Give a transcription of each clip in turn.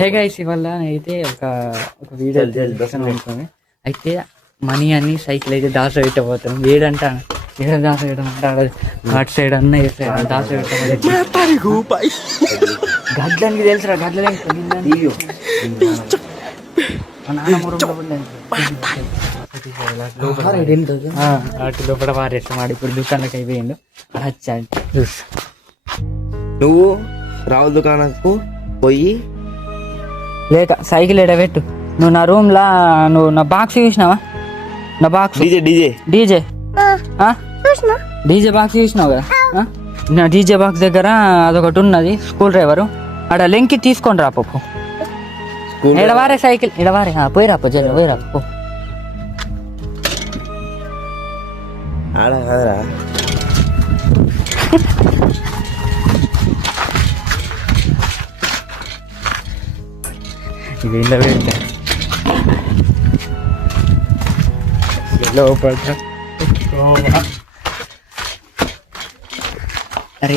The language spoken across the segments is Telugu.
హే గైస్, ఇవాళ అయితే ఒక వీడియో అనుకోండి. అయితే మనీ అని సైకిల్ అయితే దాచబెట్టబోతున్నాం. ఏడంటాను ఏడ దాచబెట్టడం అంటే అటు సైడ్ అన్న ఏ సైడ్ దాచబెట్టడం. గడ్డానికి తెలుసురా, గడ్ల అటు లోపల పారేస్తాం. వాడు ఇప్పుడు దుకాణానికి అయిపోయిండు. చూసి నువ్వు రావుల దుకాణంకు పోయి లేక సైకిల్ ఎడబెట్టు. నువ్వు నా రూమ్ లా నువ్వు నా బాక్స్ చూసినావా? నా బాక్స్ డీజే డీజే బాక్స్ చూసినావు కదా? నా డీజే బాక్స్ దగ్గర అదొకటి ఉన్నది, స్కూల్ డ్రైవరు. ఆడ లెంకి తీసుకొని రా పప్పు. ఎడవారే సైకిల్ ఎడవారే, పోయి రాపో జర పోయి రాపో. ఇది ఇలా పెడతా లోపల. అరే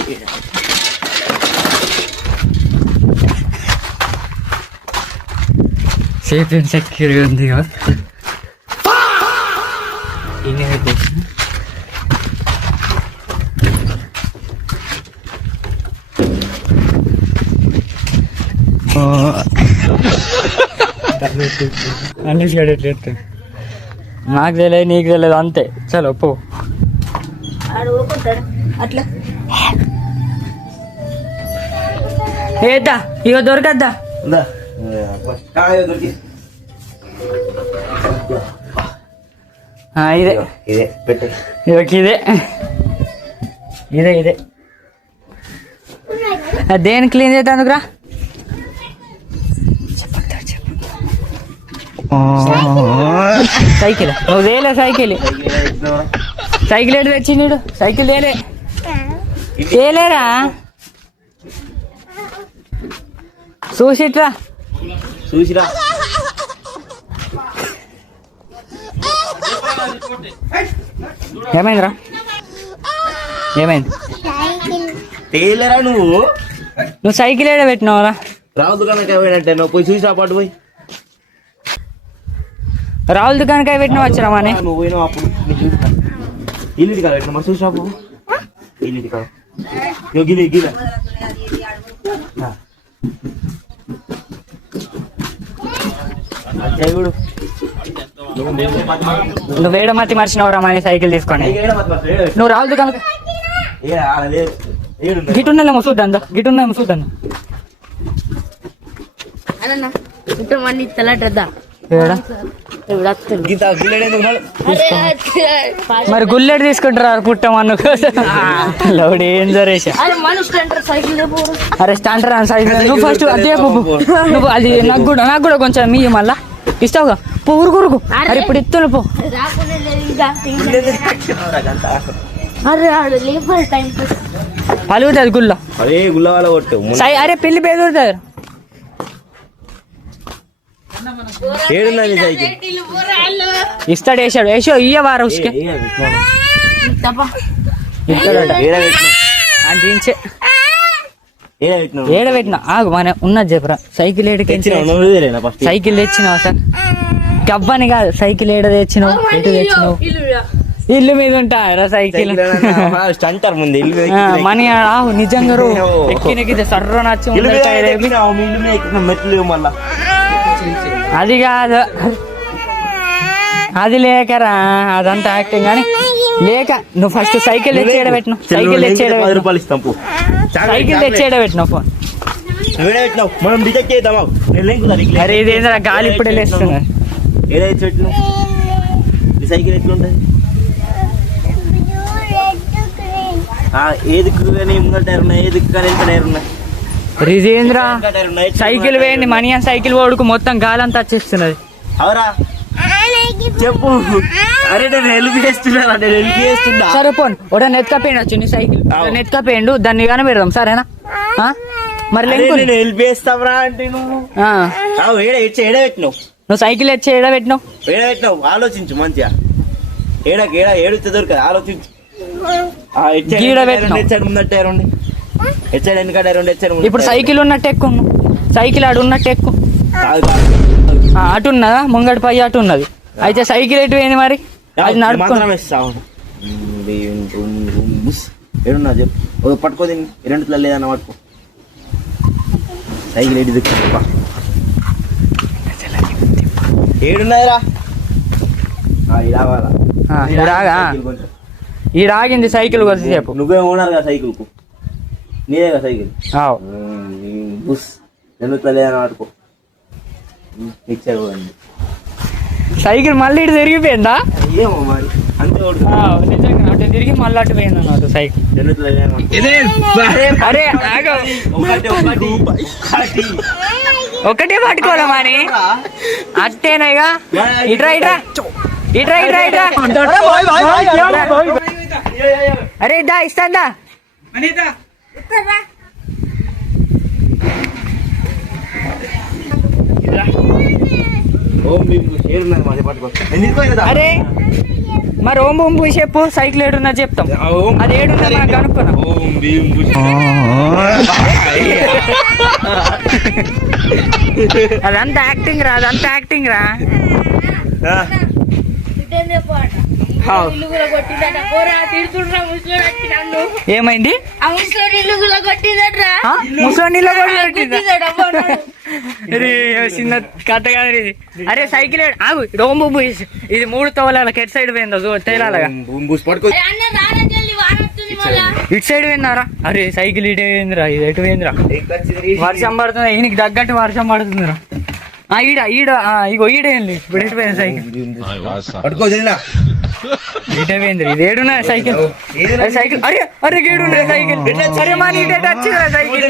సేఫ్ అండ్ సెక్యూర్గా ఉంది కదా. ఇంకా పెట్టేసి అన్ని చెడట్లేదు. నాకు తెలియదు, నీకు తెలియదు, అంతే. చలో పో. అట్లా ఏద్దా ఇగో దొరకద్దా? ఇదే ఇదే ఇదే ఇదే ఇదే దేని క్లీన్ చేద్దాందుకురా? సైకిల్ నువ్వు తేలే, సైకిల్ సైకిల్ ఎటు తెచ్చి నీడు? సైకిల్ తేలేరా? చూసిట్రా చూసిరా. ఏమైందిరా? ఏమైంది? తేలేరా? నువ్వు సైకిల్ ఏడ పెట్టినావురా? రావు దుకాణానికి పోయినట్టే నువ్వు పోయి చూసిరా. పాటు పోయి రావుల దుకాణానికి పెట్టినా వచ్చరా? అని నువ్వు పోయినావు అప్పుడు ఇల్లు కాదు పెట్టినా మరి చూసిరా. ఇల్లు కాదు గిలి గిల నువ్వు వేడ మతి మర్చినవరా మన సైకిల్ తీసుకొని. నువ్వు రావుల దుకాణం గిట్టున్నామో చూద్దాం, గిట్టున్నామో చూద్దాం. మరి గుల్లెట్ తీసుకుంటారా పుట్టమన్ను లౌడ్ డేంజర్. అరే స్టాంటర్ సైకిల్ నువ్వు ఫస్ట్ అదే నువ్వు అది నాకు కూడా కొంచెం మీ మళ్ళా ఇస్తావుగా. పో ఊరుకు. అరే ఇప్పుడు ఇస్తున్నా పో. పలుగుతుంది గుల్ల. అరే పెళ్లి పేదవుతుంది. ఇస్తాడు వేసాడు వేసో ఇయ్యవారా ఉసుకే ఏడబెట్టినా. ఆగు మన ఉన్నది చెప్పరా. సైకిల్ ఏడకి సైకిల్ తెచ్చినావు సార్? కవ్వని కాదు, సైకిల్ ఏడ తెచ్చినావు? ఎటు తెచ్చినావు? ఇల్లు మీద ఉంటారా సైకిల్? మనీ ఆహు నిజంగా ఎక్కినకి సర్ర నచ్చి అది కాదు, అది లేకరా, అదంతా యాక్టింగ్. కానీ లేక నువ్వు ఫస్ట్ సైకిల్ తెచ్చేడ పెట్టినావు. సైకిల్ తెచ్చేడ సైకిల్ తెచ్చేడ పెట్టినావు ఫోన్. అరే ఇదేంద్రా గాలి ఇప్పుడు వెళ్ళేస్తున్నారు. సైకిల్ ఎట్లుంటది? ఏ దిక్కు కానీ ముందర టైర్ ఉన్నాయి, ఏ దిక్కు కానీ ఎంత టైర్ ఉన్నాయి. రిజేంద్ర సైకిల్ వేయండి, మనీ అని సైకిల్ ఓడుకు మొత్తం గాలంతా వచ్చేస్తున్నది. అవరా చెప్పు. అరే నేను హెల్ప్ చేస్తున్నా. సరే పోను ఒక నెత్తుకపోయిండు వచ్చి నీ సైకిల్ నెత్తుకపోయిండు, దాన్ని కానీ పెడదాం సరేనా? మరి నేను హెల్ప్ చేస్తావరా అంటే నువ్వు ఏడబెట్టినావు. నువ్వు సైకిల్ వచ్చి ఏడబెట్టినావు. ఆలోచించు మంచిగా. ఏడుతే దొరకదు, ఆలోచించు. ముందర టైర్ ఉండి హెచ్ఐడ్ ఎందుకంటే 2 హెచ్ఐడ్ ఇప్పుడు సైకిల్ ఉన్నట్టు ఎక్కు, సైకిల్ ఆడు ఉన్నట్టు ఎక్కు. అటు ఉన్నదా ముంగడి పై అటు ఉన్నది. అయితే సైకిల్ ఎటు పోయింది మరి? అది నడుపుకున్నా ఏడున్నా చెప్పు, పట్టుకోది 2 లేదన్న పట్టుకో. సైకిల్ ఎటు దిక్కు ఏడున్నదిరా ఈ రాగింది సైకిల్ కొద్దిసేపు. నువ్వే ఓనర్ కదా సైకిల్ కు, నీదే కదా సైకిల్. బుస్ 2 లేదని పట్టుకో. సైకిల్ మళ్ళీ ఇటు తిరిగిపోయిందా? ఏమో మరి అంతే. నిజంగా అటు తిరిగి మళ్ళీ అటు పోయింది అన్నట్టు సైకిల్. అరే ఒకటే పట్టుకోవాలా మరి? అట్టేనాయిగా. ఇట్రా ఇట్రా ఇట్రా ఇట్రా ఇట్రా. అరే దా ఇస్తాందా. అరే మరి ఓం బొంబు చెప్పు, సైకిల్ ఏడున్నా చెప్తాం. అది ఏడున్నా నాకు కనుక్కున్నా. అదంతా యాక్టింగ్ రా, అదంతా యాక్టింగ్ రా. ఏమైంది? చిన్న కథ కాదు ఇది. అరే సైకిల్ ఆగు, రోంబు ఇది 3 తోలాల కెట్ సైడ్ పోయిందో తేలాలగా. ఇటు సైడ్ పోయిందారా? అరే సైకిల్ ఇటు పోయిందిరా, ఇది ఎటు పోయిందిరా? వర్షం పడుతుంది, ఈయనకి తగ్గట్టు వర్షం పడుతుందిరా. ఈడ ఈడ ఇగో ఈడేంది. ఇప్పుడు ఎటు పోయింది సైకిల్? ఇటే పోయింది. ఇది ఏడున్నా సైకిల్? సైకిల్ అరే అరే గేడున్నా సైకిల్. సరే మా నీటే వచ్చిందిరా సైకిల్.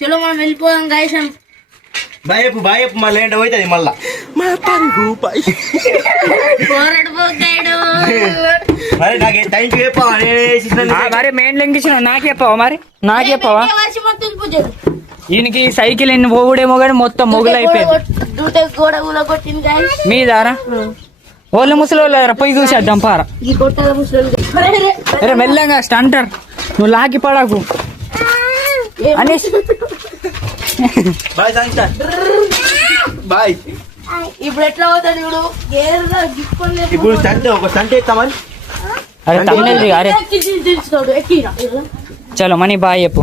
చలో మనం వెళ్ళిపోదాం గైస్. బాయపు బాయపు మళ్ళీ ఏంటో అవుతుంది మళ్ళా. మరి నాకు టైం మరి మెయిన్ లెంగిసిన నాకు చెప్పావా? మరి నాకు చెప్పావా? ఈయనకి సైకిల్ ఎన్ని పోగుడేమో కానీ మొత్తం మొగులైపోయింది మీదారా. ఓళ్ళు ముసలి వాళ్ళు పోయి చూసేద్దాం పారా. అరే మెల్లగా స్టంటర్, నువ్వు లాగి పడకు అనేసి. బాయ్. ఇప్పుడు ఎట్లా అవుతుంది ఇప్పుడు స్టంట్ ఒక స్టంట్ ఎత్తామని. అరే తమిళ అరే చలో మనీ బాయ్ చెప్పు.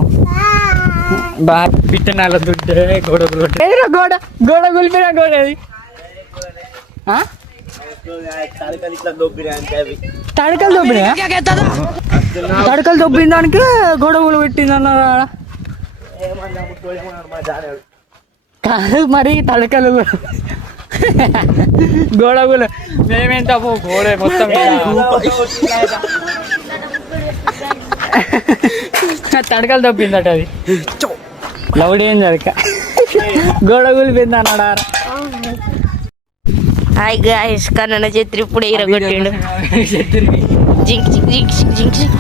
బాగా పిట్టనాల దుడ్డే గోడ గోడ గోడ గోడ గులిపిన గోడ. అది తడకలు దొబ్బినా, తడకలు దొబ్బిన దానికి గొడవలు పెట్టింది అన్నారు. కాదు మరి తడకలు గోడగులు మేమేంత గోడ మొత్తం తడకలు దొబ్బిందట. అది లౌడ్ ఏం జరగ గోడగులు పోయింది అన్నాడారా. హాయ్ గాయ్స్, కన్నన చిత్రి ఇప్పుడే ఇరగొట్టిండు. జింక్ జింక్ జింక్ జింక్.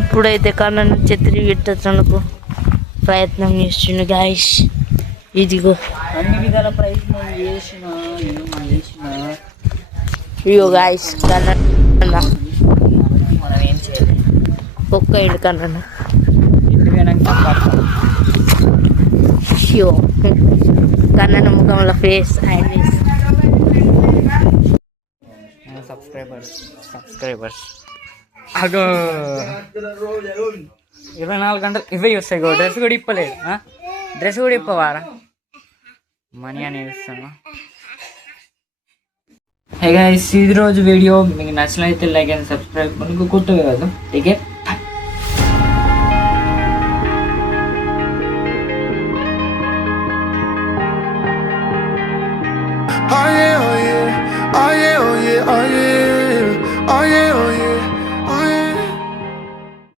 ఇప్పుడైతే కన్నన చిత్రి విట్టడానికి ప్రయత్నం చేస్తుండు గాయ్స్. ఇదిగో అన్ని విధాల ప్రయత్నం చేసిన ఇగో గాయ్స్ కన్నన మనం ఏం చేయలేదు. ఒక్కయిండు కన్నన. అయ్యో కన్నన ముఖంలో ఫేస్ ఐనీస్. సబ్స్క్రైబర్స్ అగో 24 గంటలు ఇవే వస్తాయి. డ్రెస్ కూడా ఇప్పలేదు. డ్రెస్ కూడా ఇప్పవారా మనీ అని ఇస్తాను. హే గైస్, ఇది రోజు వీడియో మీకు నచ్చినైతే లైక్ అండ్ సబ్స్క్రైబ్ కొనుక్కు కొట్టవే కదా. టీకే oh yeah, oh yeah, oh yeah, oh yeah.